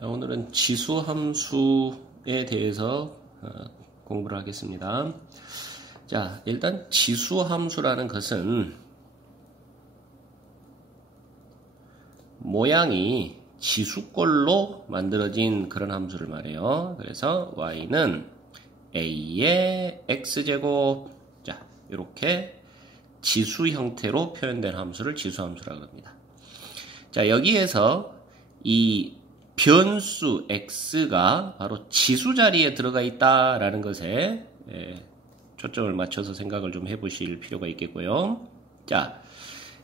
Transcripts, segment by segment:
자, 오늘은 지수함수에 대해서 공부를 하겠습니다. 자, 일단 지수함수라는 것은 모양이 지수꼴로 만들어진 그런 함수를 말해요. 그래서 y는 a의 x제곱, 자, 이렇게 지수 형태로 표현된 함수를 지수함수라고 합니다. 자, 여기에서 이 변수 x가 바로 지수 자리에 들어가 있다라는 것에 초점을 맞춰서 생각을 좀 해보실 필요가 있겠고요. 자,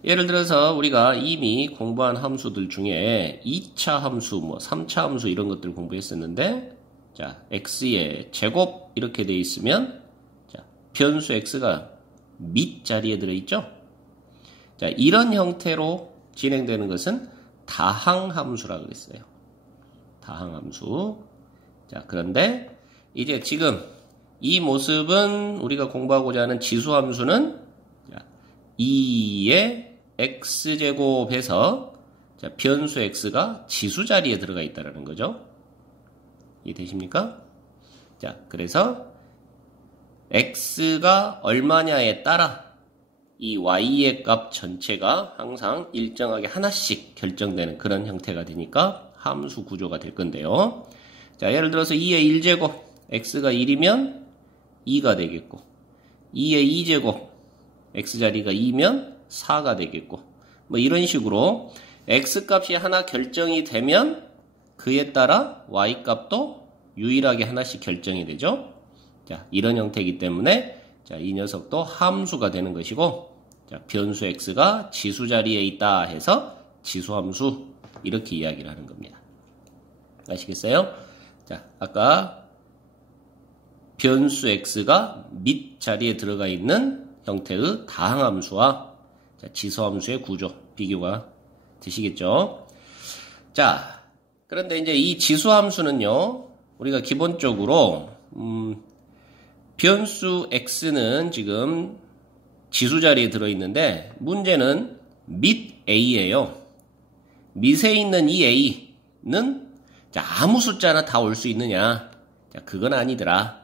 예를 들어서 우리가 이미 공부한 함수들 중에 2차 함수, 3차 함수 이런 것들 공부했었는데, 자, x의 제곱 이렇게 돼 있으면, 자, 변수 x가 밑 자리에 들어있죠? 자, 이런 형태로 진행되는 것은 다항함수라고 그랬어요. 다항함수. 자, 그런데 이제 지금 이 모습은 우리가 공부하고자 하는 지수함수는 2의 x제곱해서 변수 x가 지수 자리에 들어가 있다는 거죠. 이해되십니까? 자, 그래서 x가 얼마냐에 따라 이 y의 값 전체가 항상 일정하게 하나씩 결정되는 그런 형태가 되니까 함수 구조가 될 건데요. 자, 예를 들어서 2의 1제곱, x가 1이면 2가 되겠고, 2의 2제곱, x자리가 2면 4가 되겠고, 뭐 이런 식으로 x값이 하나 결정이 되면 그에 따라 y값도 유일하게 하나씩 결정이 되죠. 자, 이런 형태이기 때문에 자, 이 녀석도 함수가 되는 것이고, 자, 변수 x가 지수 자리에 있다 해서 지수함수 이렇게 이야기를 하는 겁니다. 아시겠어요? 자, 아까 변수 x가 밑 자리에 들어가 있는 형태의 다항함수와 지수함수의 구조, 비교가 되시겠죠? 자, 그런데 이제 이 지수함수는요, 우리가 기본적으로 변수 x는 지금 지수 자리에 들어있는데 문제는 밑 a예요. 밑에 있는 이 a는 자, 아무 숫자나 다 올 수 있느냐? 자, 그건 아니더라.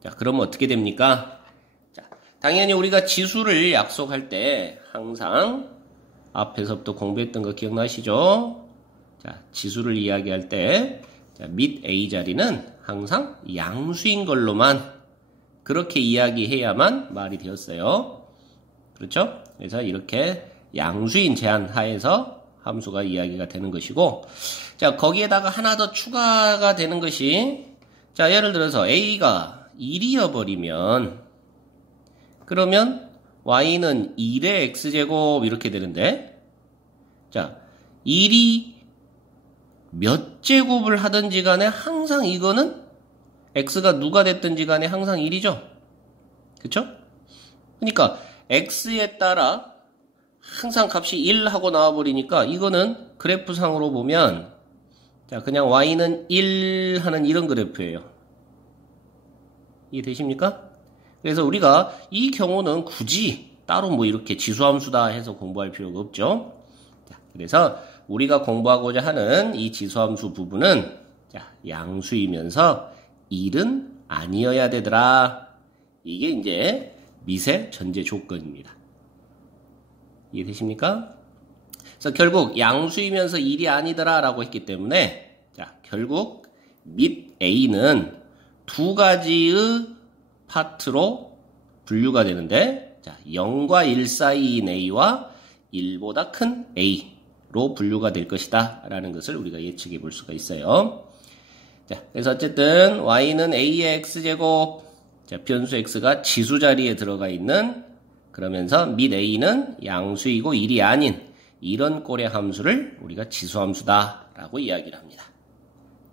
자, 그러면 어떻게 됩니까? 자, 당연히 우리가 지수를 약속할 때 항상 앞에서부터 공부했던 거 기억나시죠? 자, 지수를 이야기할 때 자, 밑 a 자리는 항상 양수인 걸로만 그렇게 이야기해야만 말이 되었어요. 그렇죠? 그래서 이렇게 양수인 제한 하에서 함수가 이야기가 되는 것이고, 자, 거기에다가 하나 더 추가가 되는 것이, 자, 예를 들어서 a가 1이어 버리면, 그러면 y는 1의 x제곱 이렇게 되는데, 자, 1이 몇 제곱을 하든지 간에 항상 이거는 x가 누가 됐든지 간에 항상 1이죠. 그쵸? 그러니까 x에 따라 항상 값이 1 하고 나와버리니까 이거는 그래프상으로 보면 자, 그냥 y는 1 하는 이런 그래프예요. 이해되십니까? 그래서 우리가 이 경우는 굳이 따로 뭐 이렇게 지수함수다 해서 공부할 필요가 없죠. 자, 그래서 우리가 공부하고자 하는 이 지수함수 부분은 자, 양수이면서 1은 아니어야 되더라. 이게 이제 밑의 전제 조건입니다. 이해되십니까? 그래서 결국 양수이면서 1이 아니더라 라고 했기 때문에 자, 결국 밑 a는 두 가지의 파트로 분류가 되는데 자, 0과 1 사이인 a와 1보다 큰 a로 분류가 될 것이다 라는 것을 우리가 예측해 볼 수가 있어요. 자, 그래서 어쨌든 y는 a의 x제곱, 자, 변수 x가 지수 자리에 들어가 있는 그러면서 밑 a는 양수이고 1이 아닌 이런 꼴의 함수를 우리가 지수함수다 라고 이야기를 합니다.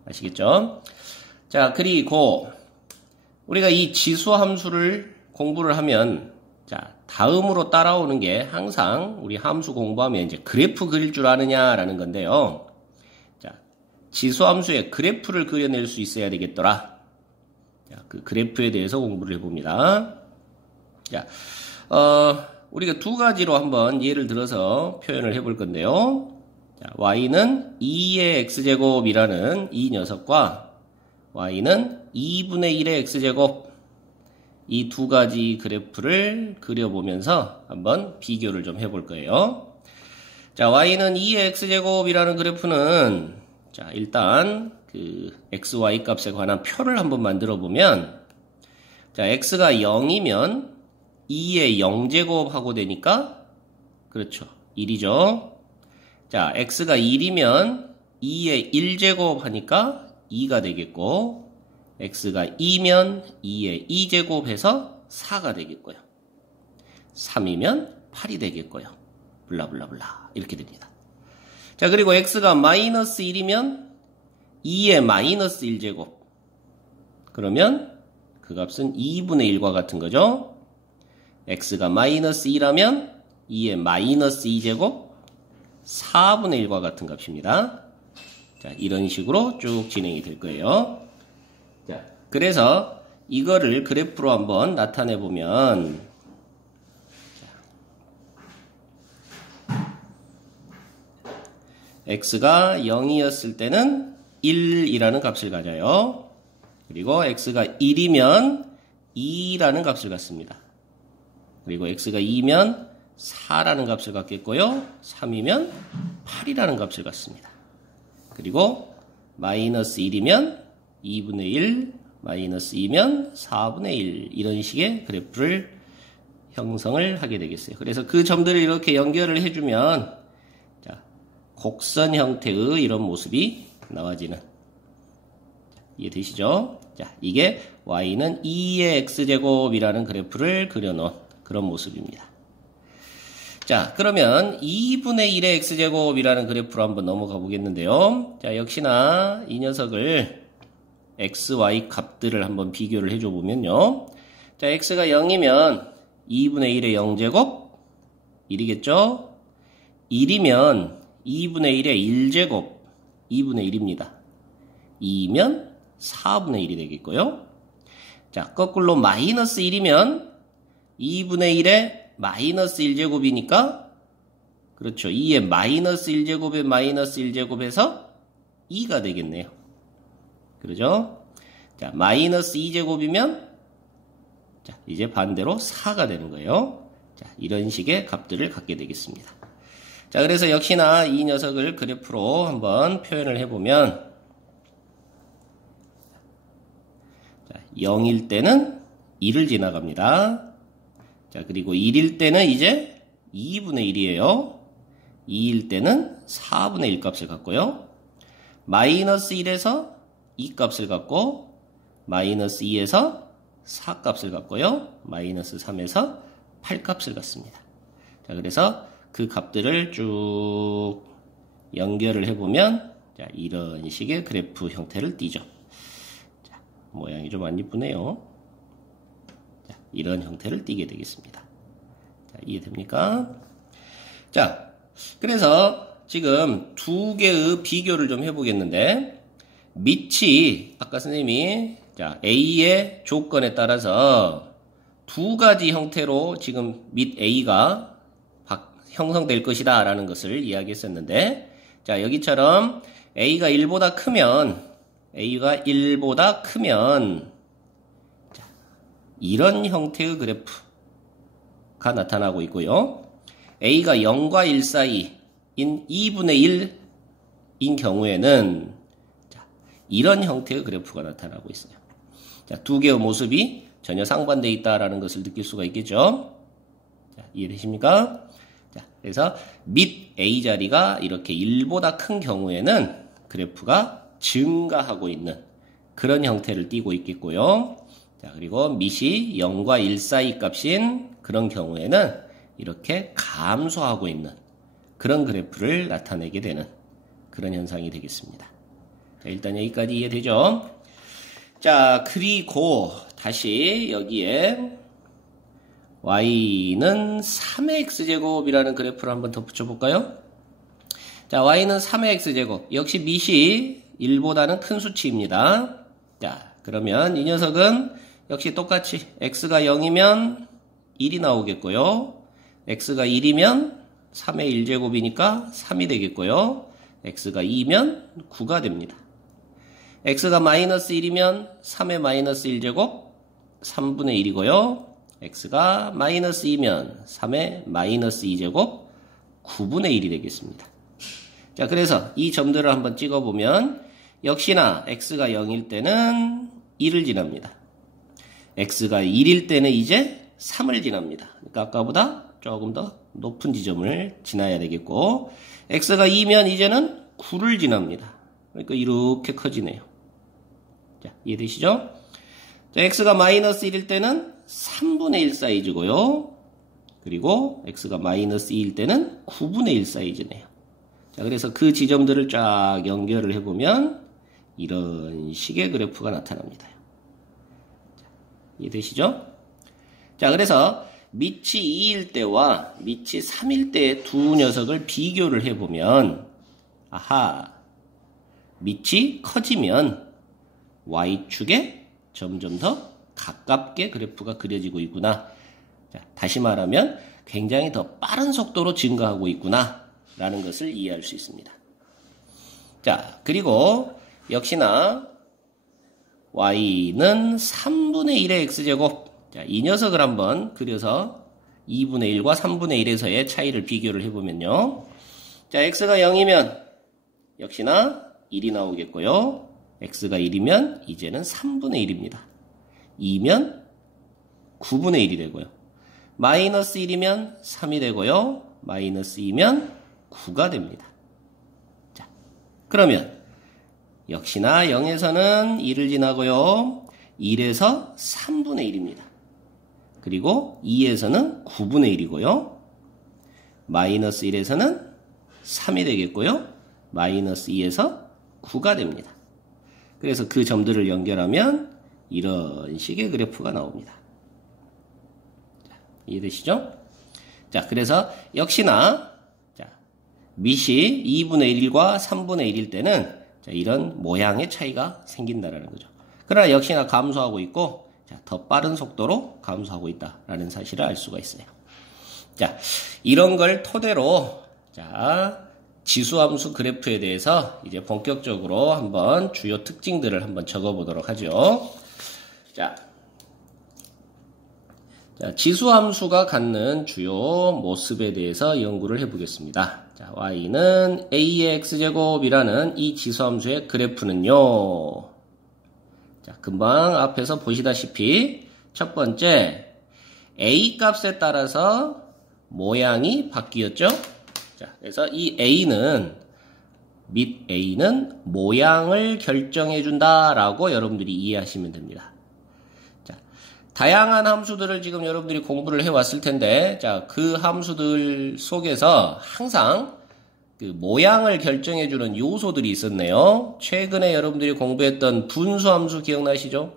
아시겠죠? 자, 그리고 우리가 이 지수함수를 공부를 하면 자, 다음으로 따라오는 게 항상 우리 함수 공부하면 이제 그래프 그릴 줄 아느냐라는 건데요. 자, 지수함수의 그래프를 그려낼 수 있어야 되겠더라. 자, 그 그래프에 대해서 공부를 해봅니다. 자, 우리가 두 가지로 한번 예를 들어서 표현을 해볼 건데요. 자, y는 2의 x제곱이라는 이 녀석과 y는 2분의 1의 x제곱, 이 두 가지 그래프를 그려보면서 한번 비교를 좀 해볼 거예요. 자, y는 2의 x제곱이라는 그래프는, 자, 일단 그 xy 값에 관한 표를 한번 만들어 보면, 자, x가 0이면 2의 0제곱 하고 되니까, 그렇죠, 1이죠. 자, x가 1이면 2의 1제곱 하니까 2가 되겠고, x가 2면 2의 2제곱 해서 4가 되겠고요. 3이면 8이 되겠고요. 블라블라블라 이렇게 됩니다. 자, 그리고 x가 마이너스 1이면 2의 마이너스 1제곱, 그러면 그 값은 2분의 1과 같은 거죠. x가 마이너스 2라면 2의 마이너스 2제곱 4분의 1과 같은 값입니다. 자, 이런 식으로 쭉 진행이 될 거예요. 자, 그래서 이거를 그래프로 한번 나타내 보면, x가 0이었을 때는 1이라는 값을 가져요. 그리고 x가 1이면 2라는 값을 갖습니다. 그리고 x가 2면 4라는 값을 갖겠고요. 3이면 8이라는 값을 갖습니다. 그리고 마이너스 1이면 2분의 1, 마이너스 2면 4분의 1, 이런 식의 그래프를 형성을 하게 되겠어요. 그래서 그 점들을 이렇게 연결을 해주면, 자, 곡선 형태의 이런 모습이 나와지는, 이해되시죠? 자, 이게 y는 2의 x제곱이라는 그래프를 그려놓은 그런 모습입니다. 자, 그러면 2분의 1의 x제곱이라는 그래프로 한번 넘어가 보겠는데요. 자, 역시나 이 녀석을 x, y 값들을 한번 비교를 해줘 보면요. 자, x가 0이면 2분의 1의 0제곱 1이겠죠? 1이면 2분의 1의 1제곱 2분의 1입니다. 2면 4분의 1이 되겠고요. 자, 거꾸로 마이너스 1이면 2분의 1의 마이너스 1제곱이니까, 그렇죠, 2의 마이너스 1제곱에 마이너스 1제곱해서 2가 되겠네요. 그러죠? 자, 마이너스 2제곱이면, 자, 이제 반대로 4가 되는 거예요. 자, 이런 식의 값들을 갖게 되겠습니다. 자, 그래서 역시나 이 녀석을 그래프로 한번 표현을 해보면, 자, 0일 때는 1을 지나갑니다. 자, 그리고 1일 때는 이제 2분의 1이에요. 2일 때는 4분의 1 값을 갖고요. 마이너스 1에서 2 값을 갖고, 마이너스 2에서 4 값을 갖고요. 마이너스 3에서 8 값을 갖습니다. 자, 그래서 그 값들을 쭉 연결을 해보면, 자, 이런 식의 그래프 형태를 띠죠. 자, 모양이 좀 안 이쁘네요. 자, 이런 형태를 띠게 되겠습니다. 자, 이해됩니까? 자, 그래서 지금 두 개의 비교를 좀 해보겠는데, 밑이 아까 선생님이, 자, A의 조건에 따라서 두 가지 형태로 지금 밑 A가 형성될 것이다 라는 것을 이야기했었는데, 자, 여기처럼 A가 1보다 크면, 자, 이런 형태의 그래프가 나타나고 있고요. A가 0과 1 사이인 2분의 1인 경우에는, 자, 이런 형태의 그래프가 나타나고 있어요. 자, 두 개의 모습이 전혀 상반되어 있다라는 것을 느낄 수가 있겠죠. 자, 이해되십니까? 자, 그래서 밑 A 자리가 이렇게 1보다 큰 경우에는 그래프가 증가하고 있는 그런 형태를 띠고 있겠고요. 자, 그리고 밑이 0과 1 사이 값인 그런 경우에는 이렇게 감소하고 있는 그런 그래프를 나타내게 되는 그런 현상이 되겠습니다. 자, 일단 여기까지 이해되죠? 자, 그리고 다시 여기에 y는 3의 x제곱이라는 그래프를 한번 덧붙여 볼까요? 자, y는 3의 x제곱. 역시 밑이 1보다는 큰 수치입니다. 자, 그러면 이 녀석은 역시 똑같이 x가 0이면 1이 나오겠고요. x가 1이면 3의 1제곱이니까 3이 되겠고요. x가 2면 9가 됩니다. x가 마이너스 1이면 3의 마이너스 1제곱 3분의 1이고요. x가 마이너스 2면 3의 마이너스 2제곱 9분의 1이 되겠습니다. 자, 그래서 이 점들을 한번 찍어보면 역시나 x가 0일 때는 1을 지납니다. x가 1일 때는 이제 3을 지납니다. 그러니까 아까보다 조금 더 높은 지점을 지나야 되겠고, x가 2면 이제는 9를 지납니다. 그러니까 이렇게 커지네요. 자, 이해되시죠? 자, x가 마이너스 1일 때는 3분의 1 사이즈고요. 그리고 x가 마이너스 2일 때는 9분의 1 사이즈네요. 자, 그래서 그 지점들을 쫙 연결을 해보면 이런 식의 그래프가 나타납니다. 자, 이해되시죠? 자, 그래서 밑이 2일 때와 밑이 3일 때의 두 녀석을 비교를 해보면, 아하, 밑이 커지면 y축에 점점 더 가깝게 그래프가 그려지고 있구나. 자, 다시 말하면 굉장히 더 빠른 속도로 증가하고 있구나 라는 것을 이해할 수 있습니다. 자, 그리고 역시나 y는 3분의 1의 x제곱. 자, 이 녀석을 한번 그려서 2분의 1과 3분의 1에서의 차이를 비교를 해보면요. 자, x가 0이면 역시나 1이 나오겠고요. x가 1이면 이제는 3분의 1입니다. 2면 9분의 1이 되고요. 마이너스 1이면 3이 되고요. 마이너스 2면 9가 됩니다. 자, 그러면 역시나 0에서는 1을 지나고요. 1에서 3분의 1입니다. 그리고 2에서는 9분의 1이고요. 마이너스 1에서는 3이 되겠고요. 마이너스 2에서 9가 됩니다. 그래서 그 점들을 연결하면 이런 식의 그래프가 나옵니다. 자, 이해되시죠? 자, 그래서 역시나 자, 밑이 2분의 1과 3분의 1일 때는 자, 이런 모양의 차이가 생긴다라는 거죠. 그러나 역시나 감소하고 있고, 자, 더 빠른 속도로 감소하고 있다라는 사실을 알 수가 있어요. 자, 이런 걸 토대로 자, 지수함수 그래프에 대해서 이제 본격적으로 한번 주요 특징들을 한번 적어보도록 하죠. 자, 지수함수가 갖는 주요 모습에 대해서 연구를 해보겠습니다. 자, y는 a의 x제곱이라는 이 지수함수의 그래프는요. 자, 금방 앞에서 보시다시피 첫 번째 a 값에 따라서 모양이 바뀌었죠. 자, 그래서 이 a는 밑 a는 모양을 결정해 준다라고 여러분들이 이해하시면 됩니다. 자, 다양한 함수들을 지금 여러분들이 공부를 해왔을 텐데, 자, 그 함수들 속에서 항상 그 모양을 결정해 주는 요소들이 있었네요. 최근에 여러분들이 공부했던 분수함수 기억나시죠?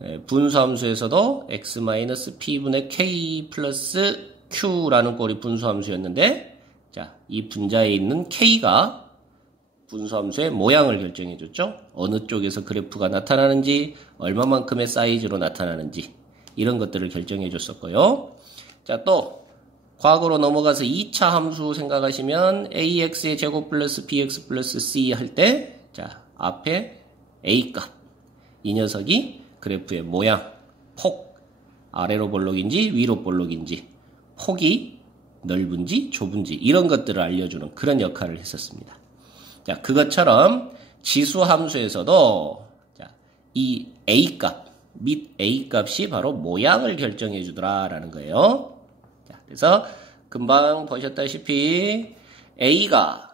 네, 분수함수에서도 x-p분의 k 플러스 q라는 꼴이 분수함수였는데, 자, 이 분자에 있는 k가 분수함수의 모양을 결정해 줬죠. 어느 쪽에서 그래프가 나타나는지, 얼마만큼의 사이즈로 나타나는지 이런 것들을 결정해 줬었고요. 자, 또 과거로 넘어가서 2차 함수 생각하시면 ax의 제곱 플러스 bx 플러스 c 할 때, 자, 앞에 a 값, 이 녀석이 그래프의 모양, 폭, 아래로 볼록인지 위로 볼록인지, 폭이 넓은지 좁은지 이런 것들을 알려주는 그런 역할을 했었습니다. 자, 그것처럼 지수함수에서도 자, 이 a 값, 밑 a 값이 바로 모양을 결정해 주더라라는 거예요. 자, 그래서 금방 보셨다시피 a가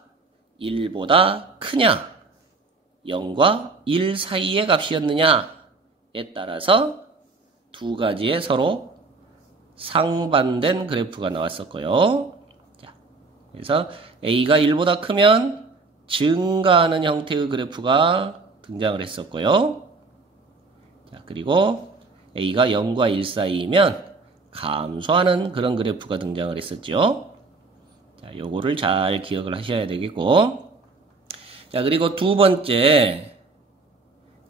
1보다 크냐, 0과 1 사이의 값이었느냐에 따라서 두 가지의 서로 상반된 그래프가 나왔었고요. 자, 그래서 a가 1보다 크면 증가하는 형태의 그래프가 등장을 했었고요. 자, 그리고 a가 0과 1 사이이면 감소하는 그런 그래프가 등장을 했었죠. 자, 요거를 잘 기억을 하셔야 되겠고. 자, 그리고 두 번째.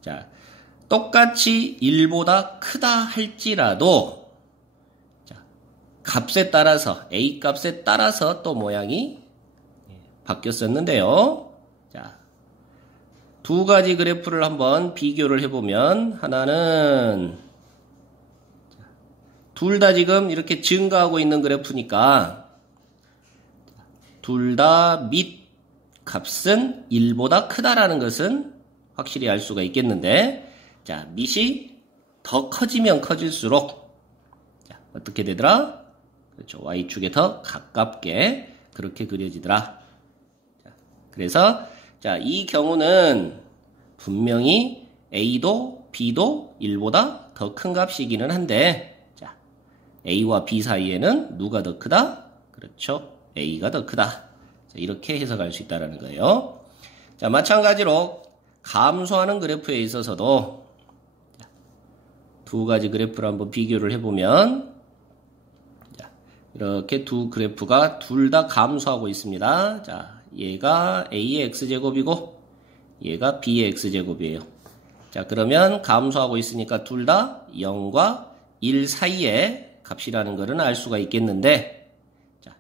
자, 똑같이 1보다 크다 할지라도 자, 값에 따라서 A 값에 따라서 또 모양이 바뀌었었는데요. 두 가지 그래프를 한번 비교를 해보면 하나는 둘 다 지금 이렇게 증가하고 있는 그래프니까 둘 다 밑 값은 1보다 크다라는 것은 확실히 알 수가 있겠는데, 자, 밑이 더 커지면 커질수록, 자, 어떻게 되더라? 그렇죠. Y축에 더 가깝게 그렇게 그려지더라. 자, 그래서, 자, 이 경우는 분명히 A도 B도 1보다 더 큰 값이기는 한데, 자, A와 B 사이에는 누가 더 크다? 그렇죠. A가 더 크다. 이렇게 해석할 수 있다는 거예요. 자, 마찬가지로 감소하는 그래프에 있어서도 두 가지 그래프를 한번 비교를 해보면 이렇게 두 그래프가 둘 다 감소하고 있습니다. 자, 얘가 A의 X제곱이고 얘가 B의 X제곱이에요. 자, 그러면 감소하고 있으니까 둘 다 0과 1 사이의 값이라는 것은 알 수가 있겠는데, 자,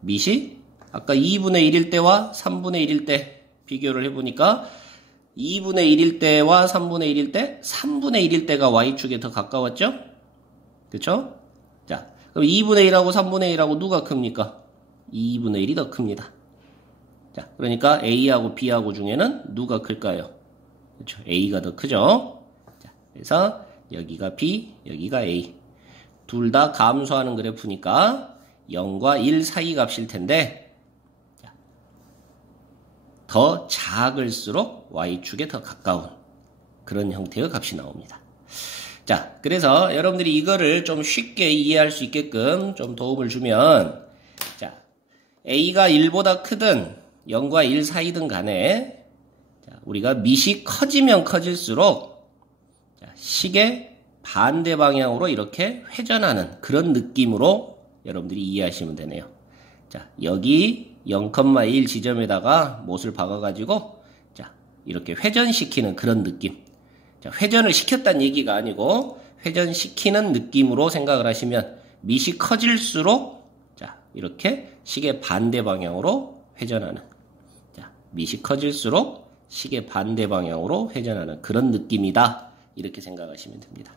밑이 아까 2분의 1일 때와 3분의 1일 때 비교를 해보니까 2분의 1일 때와 3분의 1일 때, 3분의 1일 때가 Y축에 더 가까웠죠? 그쵸? 자, 그럼 2분의 1하고 3분의 1하고 누가 큽니까? 2분의 1이 더 큽니다. 자, 그러니까 A하고 B하고 중에는 누가 클까요? 그렇죠. A가 더 크죠? 자, 그래서 여기가 B, 여기가 A. 둘 다 감소하는 그래프니까 0과 1 사이 값일 텐데, 더 작을수록 Y축에 더 가까운 그런 형태의 값이 나옵니다. 자, 그래서 여러분들이 이거를 좀 쉽게 이해할 수 있게끔 좀 도움을 주면, 자, A가 1보다 크든 0과 1 사이든 간에, 자, 우리가 밑이 커지면 커질수록, 자, 식의 반대 방향으로 이렇게 회전하는 그런 느낌으로 여러분들이 이해하시면 되네요. 자, 여기 0,1 지점에다가 못을 박아가지고, 자, 이렇게 회전시키는 그런 느낌. 자, 회전을 시켰다는 얘기가 아니고, 회전시키는 느낌으로 생각을 하시면, 밑이 커질수록, 자, 이렇게 식의 반대 방향으로 회전하는. 자, 밑이 커질수록 식의 반대 방향으로 회전하는 그런 느낌이다. 이렇게 생각하시면 됩니다.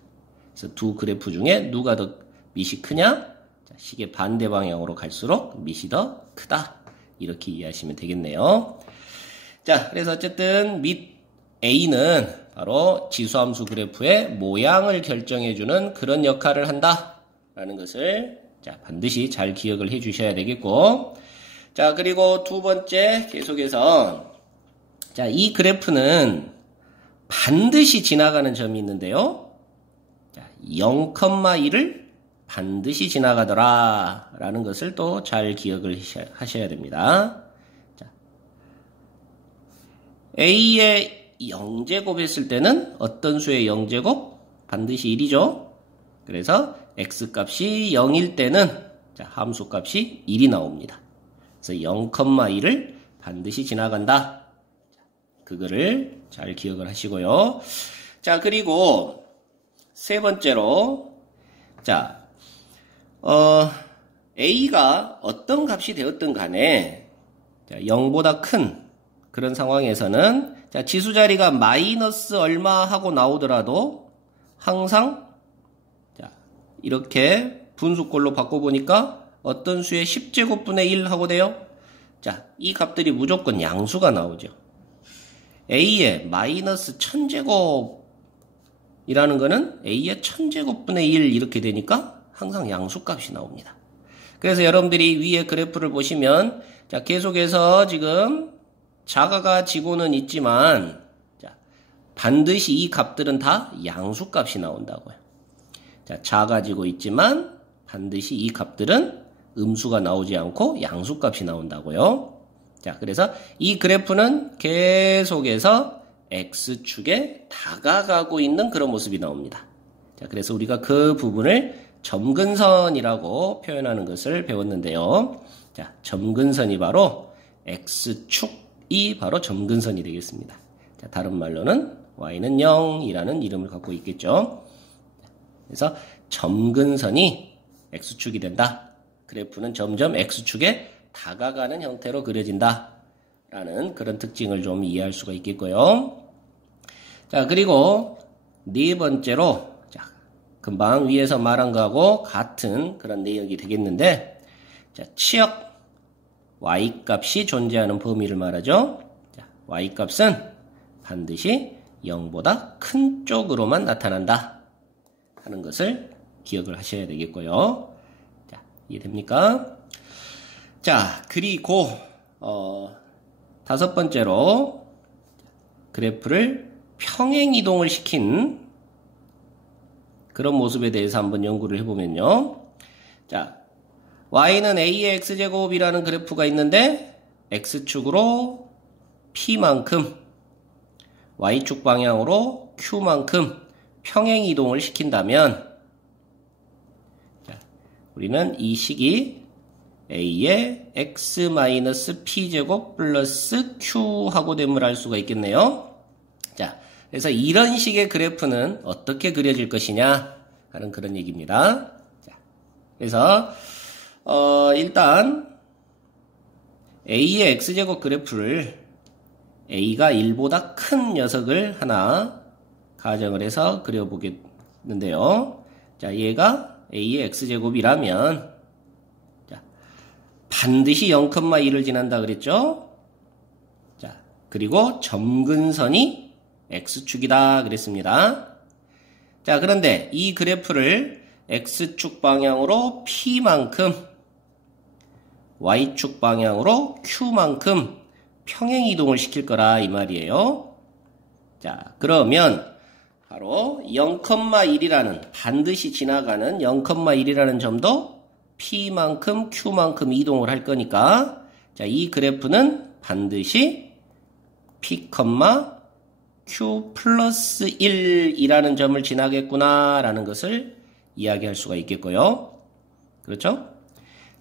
그래서 두 그래프 중에 누가 더 밑이 크냐? 자, 식의 반대 방향으로 갈수록 밑이 더 크다. 이렇게 이해하시면 되겠네요. 자, 그래서 어쨌든 밑 A는 바로 지수함수 그래프의 모양을 결정해주는 그런 역할을 한다라는 것을 자, 반드시 잘 기억을 해주셔야 되겠고, 자, 그리고 두 번째 계속해서, 자, 이 그래프는 반드시 지나가는 점이 있는데요. 자, 0,1을 반드시 지나가더라 라는 것을 또 잘 기억을 하셔야 됩니다. 자, A의 0제곱 했을 때는 어떤 수의 0제곱? 반드시 1이죠. 그래서 X값이 0일 때는 자, 함수값이 1이 나옵니다. 그래서 0,1을 반드시 지나간다. 그거를 잘 기억을 하시고요. 자, 그리고 세 번째로, 자, A가 어떤 값이 되었든 간에, 자, 0보다 큰 그런 상황에서는, 자, 지수 자리가 마이너스 얼마 하고 나오더라도 항상, 자, 이렇게 분수꼴로 바꿔보니까 어떤 수의 10제곱분의 1 하고 돼요? 자, 이 값들이 무조건 양수가 나오죠. A의 마이너스 1000제곱이라는 거는 A의 1000제곱분의 1 이렇게 되니까 항상 양수값이 나옵니다. 그래서 여러분들이 위에 그래프를 보시면, 자, 계속해서 지금 자가가 지고는 있지만, 자, 반드시 이 값들은 다 양수값이 나온다고요. 자, 작아지고 있지만, 반드시 이 값들은 음수가 나오지 않고 양수값이 나온다고요. 자, 그래서 이 그래프는 계속해서 X축에 다가가고 있는 그런 모습이 나옵니다. 자, 그래서 우리가 그 부분을 점근선이라고 표현하는 것을 배웠는데요. 자, 점근선이 바로 X축이 바로 점근선이 되겠습니다. 자, 다른 말로는 Y는 0이라는 이름을 갖고 있겠죠. 그래서 점근선이 X축이 된다. 그래프는 점점 X축에 다가가는 형태로 그려진다. 라는 그런 특징을 좀 이해할 수가 있겠고요. 자, 그리고 네 번째로, 자, 금방 위에서 말한 거하고 같은 그런 내용이 되겠는데, 자, 치역 y 값이 존재하는 범위를 말하죠. 자, y 값은 반드시 0보다 큰 쪽으로만 나타난다 하는 것을 기억을 하셔야 되겠고요. 자, 이해됩니까? 자, 그리고 다섯 번째로 그래프를 평행 이동을 시킨 그런 모습에 대해서 한번 연구를 해보면요. 자, y는 a의 x제곱이라는 그래프가 있는데 x축으로 p만큼 y축 방향으로 q만큼 평행 이동을 시킨다면, 자, 우리는 이 식이 a의 x-p제곱 플러스 q하고 됨을 알 수가 있겠네요. 자, 그래서 이런 식의 그래프는 어떻게 그려질 것이냐 하는 그런 얘기입니다. 자, 그래서 일단 a의 x제곱 그래프를 a가 1보다 큰 녀석을 하나 가정을 해서 그려보겠는데요. 자, 얘가 a의 x제곱이라면 자, 반드시 0,1을 지난다 그랬죠? 자, 그리고 점근선이 x축이다 그랬습니다. 자, 그런데 이 그래프를 x축 방향으로 p만큼 y축 방향으로 q만큼 평행 이동을 시킬 거라 이 말이에요. 자, 그러면 바로 0,1이라는 반드시 지나가는 0,1이라는 점도 p만큼 q만큼 이동을 할 거니까, 자, 이 그래프는 반드시 p, q 플러스 1이라는 점을 지나겠구나 라는 것을 이야기할 수가 있겠고요. 그렇죠?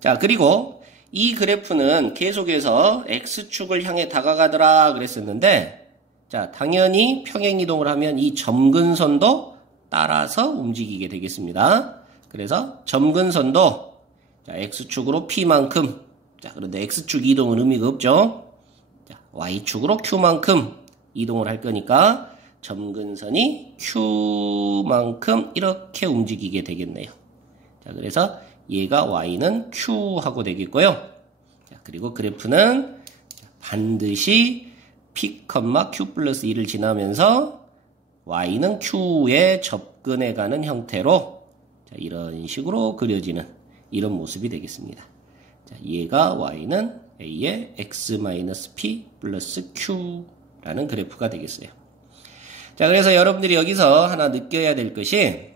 자, 그리고 이 그래프는 계속해서 x축을 향해 다가가더라 그랬었는데, 자, 당연히 평행이동을 하면 이 점근선도 따라서 움직이게 되겠습니다. 그래서 점근선도 자, x축으로 p만큼, 자, 그런데 x축 이동은 의미가 없죠. 자, y축으로 q만큼 이동을 할 거니까 점근선이 q만큼 이렇게 움직이게 되겠네요. 자, 그래서 얘가 y는 q하고 되겠고요. 자, 그리고 그래프는 반드시 p, q 플러스 1을 지나면서 y는 q에 접근해가는 형태로 자, 이런 식으로 그려지는 이런 모습이 되겠습니다. 자, 얘가 y는 a의 x-p 플러스 q라는 그래프가 되겠어요. 자, 그래서 여러분들이 여기서 하나 느껴야 될 것이,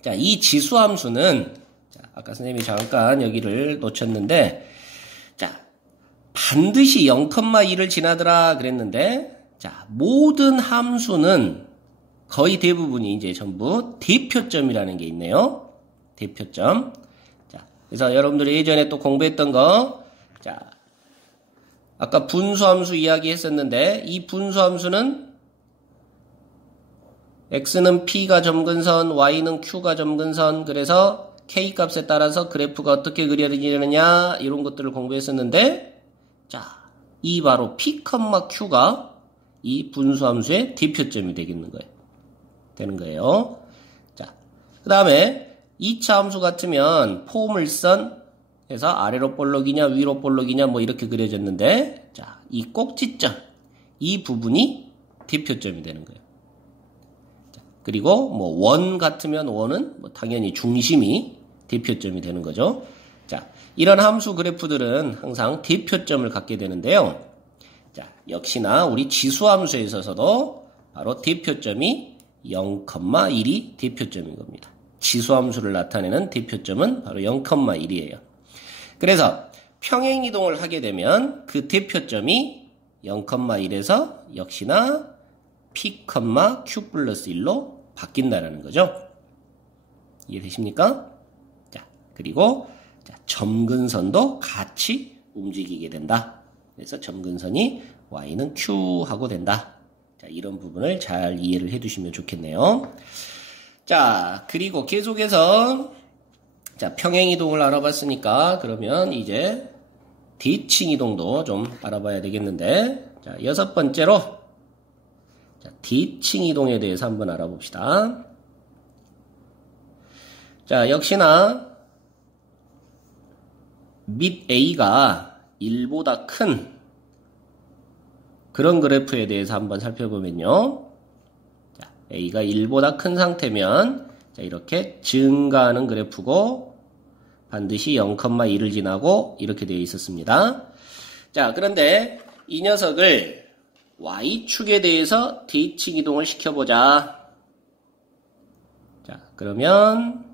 자, 이 지수함수는, 자, 아까 선생님이 잠깐 여기를 놓쳤는데, 자, 반드시 0,1을 지나더라 그랬는데, 자, 모든 함수는 거의 대부분이 이제 전부 대표점이라는 게 있네요. 대표점. 자, 그래서 여러분들이 예전에 또 공부했던 거, 자, 아까 분수함수 이야기 했었는데, 이 분수함수는 x는 p가 점근선, y는 q가 점근선, 그래서 k 값에 따라서 그래프가 어떻게 그려지느냐 이런 것들을 공부했었는데, 자, 이 바로 p, q가 이 분수함수의 대표점이 되는 거예요. 자, 그 다음에 2차 함수 같으면 포물선 해서 아래로 볼록이냐 위로 볼록이냐 뭐 이렇게 그려졌는데, 자, 이 꼭지점 이 부분이 대표점이 되는 거예요. 자, 그리고 뭐 원 같으면 원은 뭐 당연히 중심이 대표점이 되는 거죠. 자, 이런 함수 그래프들은 항상 대표점을 갖게 되는데요. 자, 역시나 우리 지수함수에 있어서도 바로 대표점이 0,1이 대표점인 겁니다. 지수함수를 나타내는 대표점은 바로 0,1이에요. 그래서 평행이동을 하게 되면 그 대표점이 0,1에서 역시나 p, q 플러스 1로 바뀐다라는 거죠. 이해되십니까? 자, 그리고 자, 점근선도 같이 움직이게 된다. 그래서 점근선이 y는 q하고 된다. 자, 이런 부분을 잘 이해를 해두시면 좋겠네요. 자, 그리고 계속해서 자, 평행이동을 알아봤으니까 그러면 이제 대칭 이동도 좀 알아봐야 되겠는데, 자, 여섯 번째로, 자, 대칭 이동에 대해서 한번 알아봅시다. 자, 역시나, 밑 A가 1보다 큰 그런 그래프에 대해서 한번 살펴보면요. 자, A가 1보다 큰 상태면, 자, 이렇게 증가하는 그래프고, 반드시 0,2를 지나고 이렇게 되어 있었습니다. 자, 그런데 이 녀석을 Y축에 대해서 대칭 이동을 시켜보자. 자, 그러면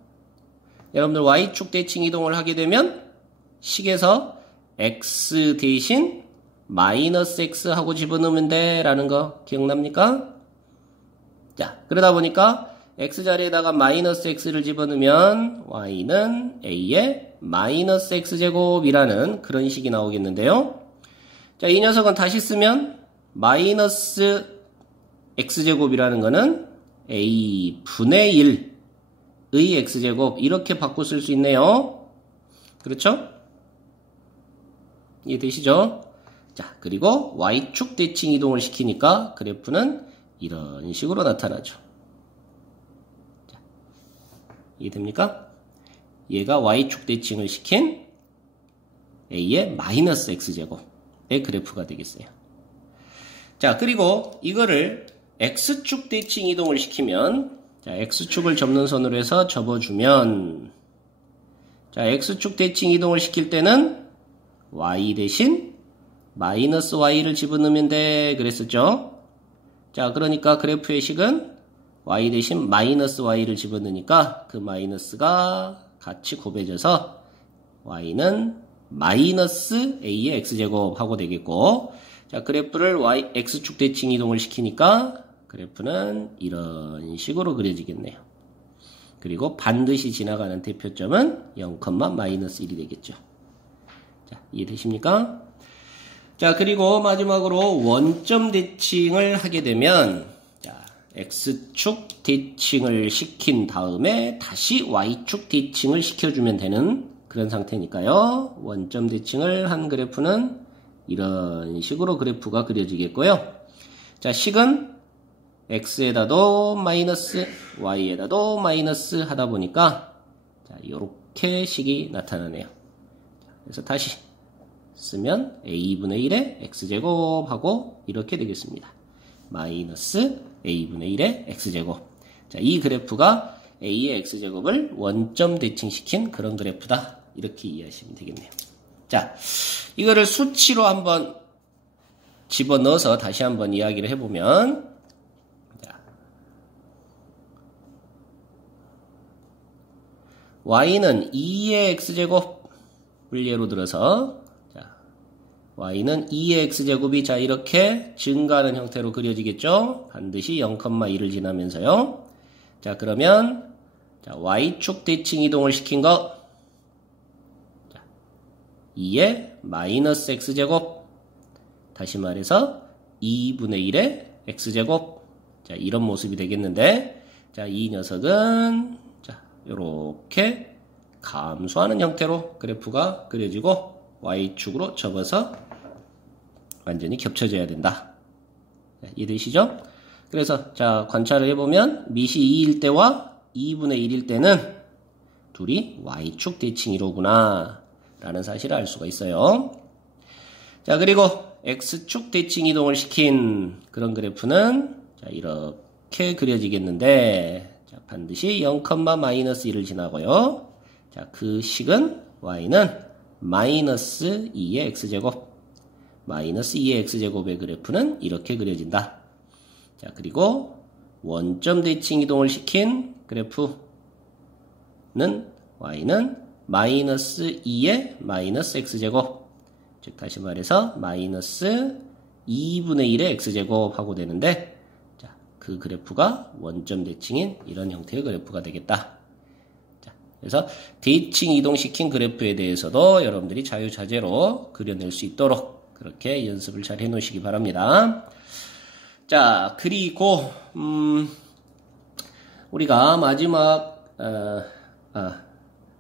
여러분들 Y축 대칭 이동을 하게 되면 식에서 X 대신 마이너스 X 하고 집어넣으면 돼 라는 거 기억납니까? 자, 그러다 보니까 X자리에다가 마이너스 X를 집어넣으면 Y는 A의 마이너스 X제곱이라는 그런 식이 나오겠는데요. 자, 이 녀석은 다시 쓰면 마이너스 X제곱이라는 거는 A분의 1의 X제곱 이렇게 바꿔 쓸 수 있네요. 그렇죠? 이해되시죠? 자, 그리고 Y축 대칭 이동을 시키니까 그래프는 이런 식으로 나타나죠. 이해됩니까? 얘가 Y축 대칭을 시킨 A의 마이너스 X제곱의 그래프가 되겠어요. 자, 그리고 이거를 X축 대칭 이동을 시키면, 자, X축을 접는 선으로 해서 접어주면, 자, X축 대칭 이동을 시킬 때는 Y 대신 마이너스 Y를 집어넣으면 돼. 그랬었죠? 자, 그러니까 그래프의 식은 Y 대신 마이너스 Y를 집어넣으니까 그 마이너스가 같이 곱해져서 Y는 마이너스 A의 X제곱 하고 되겠고, 자, 그래프를 X축 대칭 이동을 시키니까 그래프는 이런 식으로 그려지겠네요. 그리고 반드시 지나가는 대표점은 0,-1이 되겠죠. 자, 이해되십니까? 자, 그리고 마지막으로 원점 대칭을 하게 되면, X축 대칭을 시킨 다음에 다시 Y축 대칭을 시켜주면 되는 그런 상태니까요. 원점 대칭을 한 그래프는 이런 식으로 그래프가 그려지겠고요. 자, 식은 X에다도 마이너스, Y에다도 마이너스 하다 보니까, 자, 요렇게 식이 나타나네요. 그래서 다시 쓰면 A분의 1의 X제곱하고 이렇게 되겠습니다. 마이너스 A분의 1의 X제곱. 자, 이 그래프가 A의 X제곱을 원점 대칭시킨 그런 그래프다. 이렇게 이해하시면 되겠네요. 자, 이거를 수치로 한번 집어넣어서 다시 한번 이야기를 해보면, 자, Y는 2의 X제곱을 예로 들어서, Y는 2의 X제곱이 자 이렇게 증가하는 형태로 그려지겠죠? 반드시 0,2를 지나면서요. 자, 그러면 자, Y축 대칭 이동을 시킨 거, 자, 2의 마이너스 X제곱, 다시 말해서 2분의 1의 X제곱. 자, 이런 모습이 되겠는데, 자, 이 녀석은 자, 요렇게 감소하는 형태로 그래프가 그려지고 Y축으로 접어서 완전히 겹쳐져야 된다. 이해되시죠? 그래서 자, 관찰을 해보면 밑이 2일 때와 2분의 1일 때는 둘이 Y축 대칭이로구나 라는 사실을 알 수가 있어요. 자, 그리고 X축 대칭 이동을 시킨 그런 그래프는 자, 이렇게 그려지겠는데, 자, 반드시 0,-1을 지나고요. 자, 그 식은 Y는 마이너스 2의 X제곱, 마이너스 2의 X제곱의 그래프는 이렇게 그려진다. 자, 그리고 원점 대칭 이동을 시킨 그래프는 Y는 마이너스 2의 마이너스 X제곱, 즉 다시 말해서 마이너스 2분의 1의 X제곱 하고 되는데, 자, 그 그래프가 원점 대칭인 이런 형태의 그래프가 되겠다. 그래서 대칭 이동시킨 그래프에 대해서도 여러분들이 자유자재로 그려낼 수 있도록 그렇게 연습을 잘 해놓으시기 바랍니다. 자, 그리고 우리가 마지막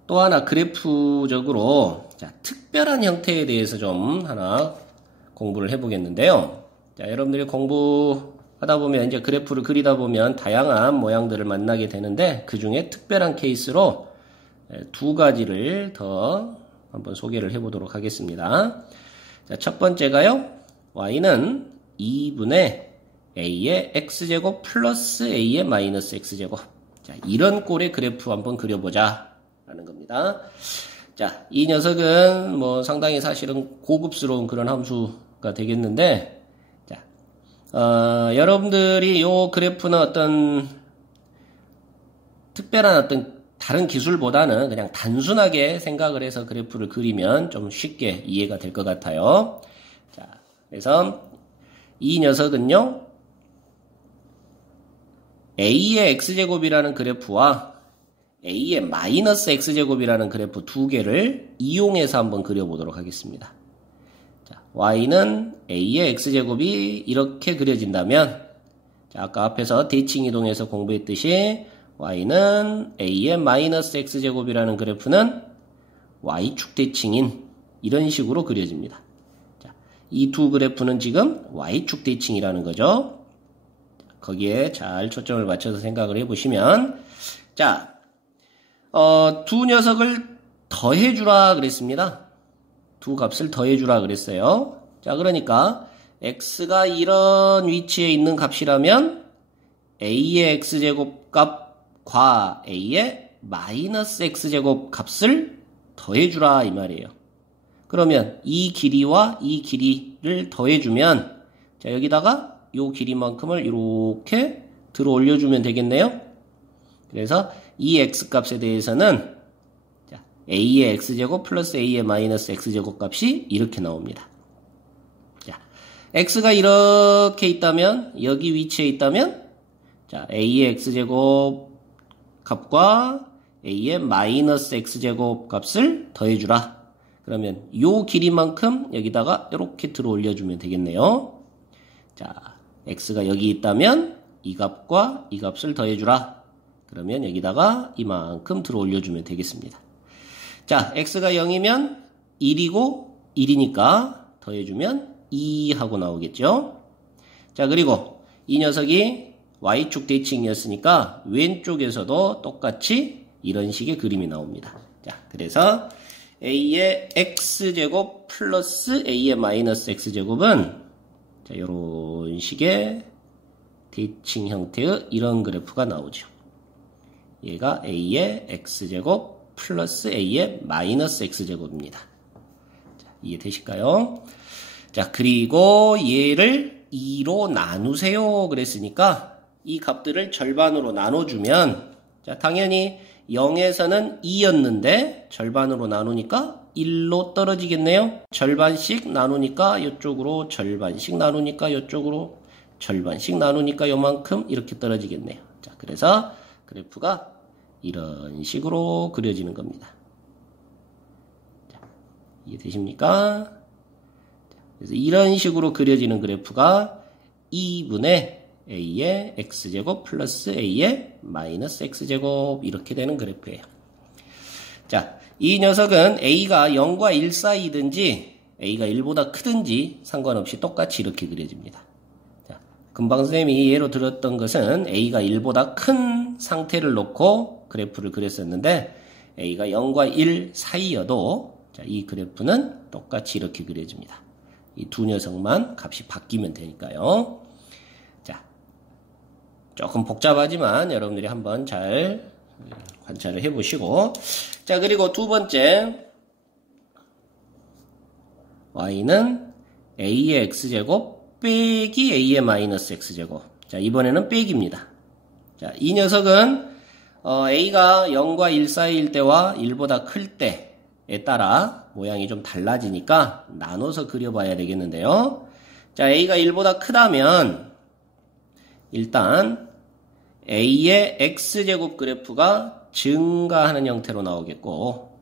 또 하나 그래프적으로 자, 특별한 형태에 대해서 좀 하나 공부를 해보겠는데요. 자, 여러분들이 공부하다 보면 이제 그래프를 그리다 보면 다양한 모양들을 만나게 되는데 그 중에 특별한 케이스로 두 가지를 더 한번 소개를 해보도록 하겠습니다. 자, 첫 번째가요. y는 2분의 a의 x제곱 플러스 a의 마이너스 x제곱. 자, 이런 꼴의 그래프 한번 그려보자 라는 겁니다. 자, 이 녀석은 뭐 상당히 사실은 고급스러운 그런 함수가 되겠는데, 자, 여러분들이 요 그래프는 어떤 특별한 어떤 다른 기술보다는 그냥 단순하게 생각을 해서 그래프를 그리면 좀 쉽게 이해가 될 것 같아요. 자, 그래서 이 녀석은요, a의 x제곱이라는 그래프와 a의 마이너스 x제곱이라는 그래프 두 개를 이용해서 한번 그려보도록 하겠습니다. 자, y는 a의 x제곱이 이렇게 그려진다면, 자, 아까 앞에서 대칭 이동해서 공부했듯이 y는 a의 마이너스 x제곱이라는 그래프는 y축 대칭인 이런 식으로 그려집니다. 자, 이 두 그래프는 지금 y축 대칭이라는 거죠. 거기에 잘 초점을 맞춰서 생각을 해보시면, 자, 두 녀석을 더해주라 그랬습니다. 두 값을 더해주라 그랬어요. 자, 그러니까 x가 이런 위치에 있는 값이라면 a의 x제곱 값과 a의 마이너스 x제곱 값을 더해주라 이 말이에요. 그러면 이 길이와 이 길이를 더해주면, 자, 여기다가 요 길이만큼을 이렇게 들어 올려주면 되겠네요. 그래서 이 x값에 대해서는 자, a의 x제곱 플러스 a의 마이너스 x제곱 값이 이렇게 나옵니다. 자, x가 이렇게 있다면, 여기 위치에 있다면, 자, a의 x제곱 값과 a의 마이너스 x제곱 값을 더해주라. 그러면 요 길이만큼 여기다가 이렇게 들어 올려주면 되겠네요. 자, x가 여기 있다면 이 값과 이 값을 더해주라. 그러면 여기다가 이만큼 들어 올려주면 되겠습니다. 자, x가 0이면 1이고 1이니까 더해주면 2 하고 나오겠죠. 자, 그리고 이 녀석이 y축 대칭이었으니까 왼쪽에서도 똑같이 이런 식의 그림이 나옵니다. 자, 그래서 a의 x제곱 플러스 a의 마이너스 x제곱은 자, 이런 식의 대칭 형태의 이런 그래프가 나오죠. 얘가 a의 x제곱 플러스 a의 마이너스 x제곱입니다. 자, 이해되실까요? 자, 그리고 얘를 2로 나누세요 그랬으니까 이 값들을 절반으로 나눠주면, 자, 당연히 0에서는 2였는데 절반으로 나누니까 1로 떨어지겠네요. 절반씩 나누니까 이쪽으로, 절반씩 나누니까 이쪽으로, 절반씩 나누니까 요만큼 이렇게 떨어지겠네요. 자, 그래서 그래프가 이런 식으로 그려지는 겁니다. 자, 이해되십니까? 그래서 이런 식으로 그려지는 그래프가 2분의 a의 x제곱 플러스 a의 마이너스 x제곱 이렇게 되는 그래프예요. 자, 이 녀석은 a가 0과 1 사이든지 a가 1보다 크든지 상관없이 똑같이 이렇게 그려집니다. 자, 금방 선생님이 예로 들었던 것은 a가 1보다 큰 상태를 놓고 그래프를 그렸었는데 a가 0과 1 사이여도, 자, 이 그래프는 똑같이 이렇게 그려집니다. 이 두 녀석만 값이 바뀌면 되니까요. 자, 조금 복잡하지만 여러분들이 한번 잘 관찰을 해보시고, 자, 그리고 두 번째, y는 a의 x제곱 빼기 a의 마이너스 x제곱. 자, 이번에는 빼기입니다. 자, 이 녀석은 a가 0과 1 사이일 때와 1보다 클 때에 따라 모양이 좀 달라지니까 나눠서 그려봐야 되겠는데요. 자, a가 1보다 크다면 일단 a의 x제곱 그래프가 증가하는 형태로 나오겠고,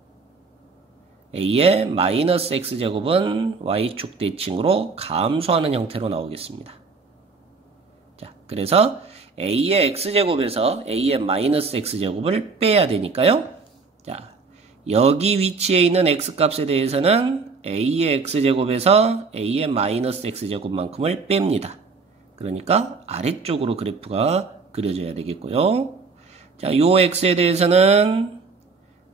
a의 마이너스 x제곱은 y축 대칭으로 감소하는 형태로 나오겠습니다. 자, 그래서 a의 x제곱에서 a의 마이너스 x제곱을 빼야 되니까요. 자, 여기 위치에 있는 x값에 대해서는 a의 x제곱에서 a의 마이너스 x제곱만큼을 뺍니다. 그러니까 아래쪽으로 그래프가 그려져야 되겠고요. 자, 요 x에 대해서는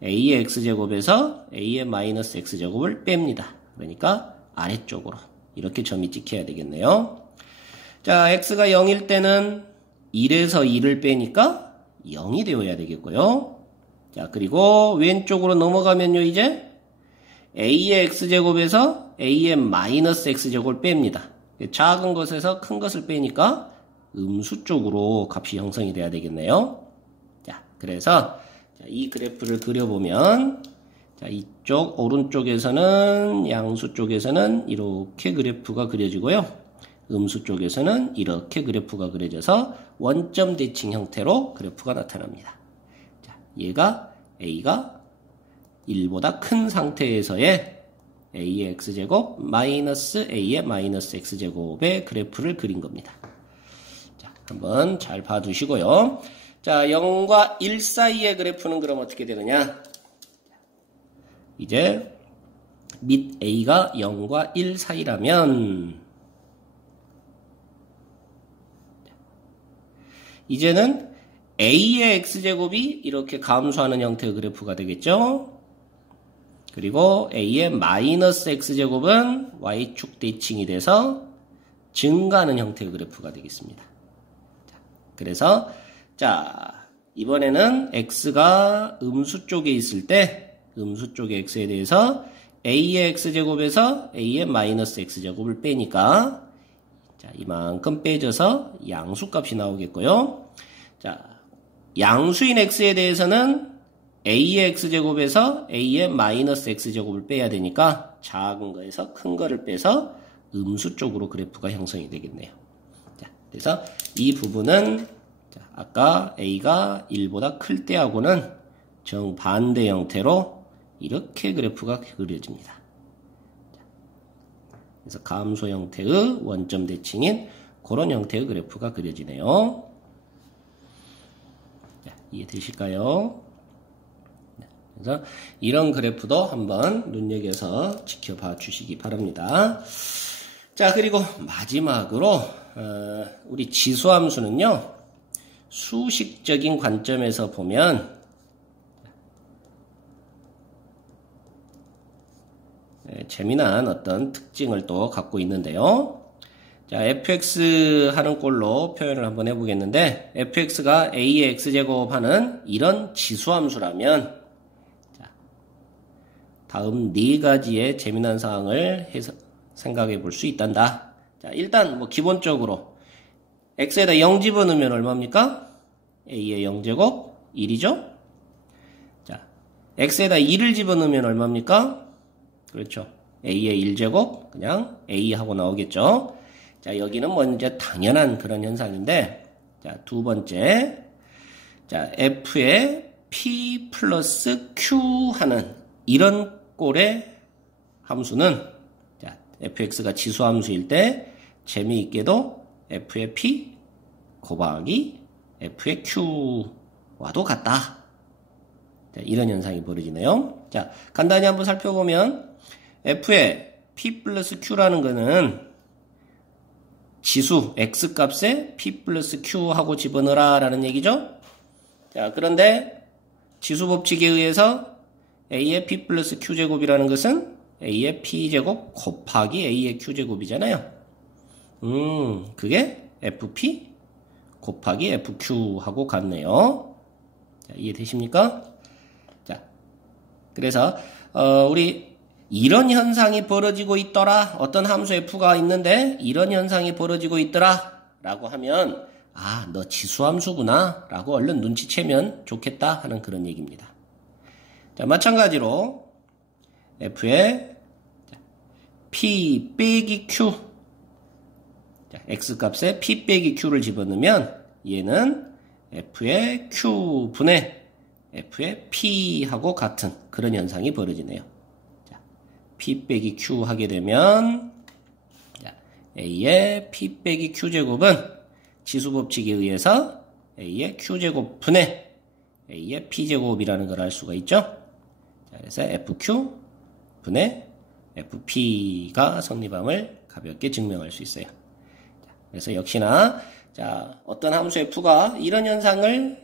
a의 x제곱에서 a의 마이너스 x제곱을 뺍니다. 그러니까 아래쪽으로 이렇게 점이 찍혀야 되겠네요. 자, x가 0일 때는 1에서 2를 빼니까 0이 되어야 되겠고요. 자, 그리고 왼쪽으로 넘어가면요, 이제 a의 x제곱에서 a의 마이너스 x제곱을 뺍니다. 작은 것에서 큰 것을 빼니까 음수 쪽으로 값이 형성이 돼야 되겠네요. 자, 그래서 이 그래프를 그려보면, 자, 이쪽 오른쪽에서는 양수 쪽에서는 이렇게 그래프가 그려지고요. 음수 쪽에서는 이렇게 그래프가 그려져서 원점 대칭 형태로 그래프가 나타납니다. 자, 얘가 a가 1보다 큰 상태에서의 a의 x제곱 마이너스 a의 마이너스 x제곱의 그래프를 그린 겁니다. 자, 한번 잘 봐두시고요. 자, 0과 1 사이의 그래프는 그럼 어떻게 되느냐? 이제 밑 a가 0과 1 사이라면 이제는 a의 x제곱이 이렇게 감소하는 형태의 그래프가 되겠죠? 그리고 a의 마이너스 x제곱은 y축 대칭이 돼서 증가하는 형태의 그래프가 되겠습니다. 자, 그래서 자, 이번에는 x가 음수 쪽에 있을 때 음수 쪽의 x에 대해서 a의 x제곱에서 a의 마이너스 x제곱을 빼니까 자, 이만큼 빼져서 양수값이 나오겠고요. 자, 양수인 x에 대해서는 a의 x제곱에서 a의 마이너스 x제곱을 빼야 되니까 작은 거에서 큰 거를 빼서 음수 쪽으로 그래프가 형성이 되겠네요. 자, 그래서 이 부분은 자, 아까 a가 1보다 클 때하고는 정반대 형태로 이렇게 그래프가 그려집니다. 자, 그래서 감소 형태의 원점 대칭인 그런 형태의 그래프가 그려지네요. 자, 이해되실까요? 그래서 이런 그래프도 한번 눈여겨서 지켜봐 주시기 바랍니다. 자, 그리고 마지막으로 우리 지수함수는요, 수식적인 관점에서 보면 재미난 어떤 특징을 또 갖고 있는데요. 자, fx 하는 꼴로 표현을 한번 해보겠는데, fx가 a의 x제곱 하는 이런 지수함수라면 다음 네 가지의 재미난 사항을 생각해 볼 수 있단다. 자, 일단 뭐 기본적으로 x에다 0 집어넣으면 얼마입니까? a의 0제곱 1이죠? 자, x에다 2를 집어넣으면 얼마입니까? 그렇죠. a의 1제곱 그냥 a 하고 나오겠죠. 자, 여기는 뭐 이제 당연한 그런 현상인데, 자, 두 번째, 자, f의 p 플러스 q 하는 이런 꼴의 함수는 자, fx가 지수함수일 때 재미있게도 f의 p 곱하기 f의 q와도 같다. 자, 이런 현상이 벌어지네요. 자, 간단히 한번 살펴보면 f의 p 플러스 q라는 거는 지수 x값에 p 플러스 q 하고 집어넣어라 라는 얘기죠. 자, 그런데 지수 법칙에 의해서 a의 p 플러스 q제곱이라는 것은 a의 p제곱 곱하기 a의 q제곱이잖아요. 그게 fp 곱하기 fq하고 같네요. 자, 이해되십니까? 자, 그래서 우리 이런 현상이 벌어지고 있더라. 어떤 함수 f가 있는데 이런 현상이 벌어지고 있더라 라고 하면 아, 너 지수함수구나 라고 얼른 눈치채면 좋겠다 하는 그런 얘기입니다. 자, 마찬가지로 f의 p 빼기 q, 자, x값에 p 빼기 q를 집어넣으면 얘는 f의 q분의 f의 p하고 같은 그런 현상이 벌어지네요. 자, p 빼기 q 하게 되면 자, a의 p 빼기 q제곱은 지수법칙에 의해서 a의 q제곱 분의 a의 p제곱이라는 걸 알 수가 있죠. 자, 자, 그래서 FQ 분의 FP가 성립함을 가볍게 증명할 수 있어요. 자, 그래서 역시나 자, 어떤 함수 F가 이런 현상을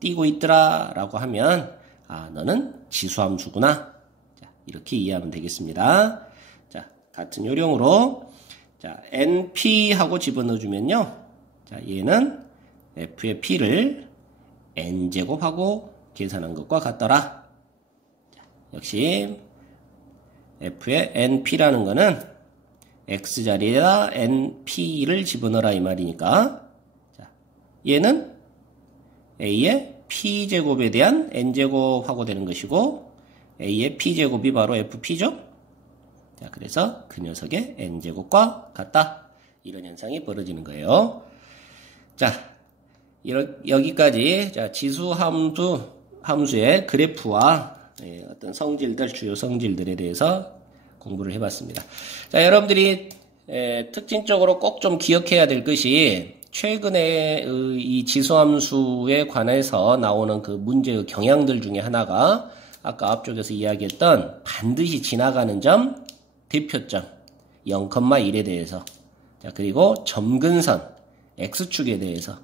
띠고 있더라 라고 하면 너는 지수함수구나. 자, 이렇게 이해하면 되겠습니다. 자, 같은 요령으로 자, NP하고 집어넣어주면요. 자, 얘는 F의 P를 N제곱하고 계산한 것과 같더라. 자, 역시 F의 NP라는 거는 X자리에다 NP를 집어넣어라 이 말이니까 자, 얘는 A의 P제곱에 대한 N제곱하고 되는 것이고 A의 P제곱이 바로 FP죠. 자, 그래서 그 녀석의 N제곱과 같다. 이런 현상이 벌어지는 거예요. 자, 여기까지 자, 지수 함수의 그래프와 어떤 성질들, 주요 성질들에 대해서 공부를 해봤습니다. 자, 여러분들이 특징적으로 꼭 좀 기억해야 될 것이 최근에 이 지수함수에 관해서 나오는 그 문제의 경향들 중에 하나가 아까 앞쪽에서 이야기했던 반드시 지나가는 점, 대표점 0,1에 대해서 자, 그리고 점근선 X축에 대해서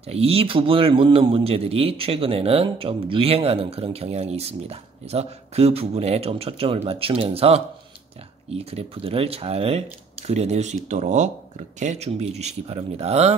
자, 이 부분을 묻는 문제들이 최근에는 좀 유행하는 그런 경향이 있습니다. 그래서 그 부분에 좀 초점을 맞추면서 자, 이 그래프들을 잘 그려낼 수 있도록 그렇게 준비해 주시기 바랍니다.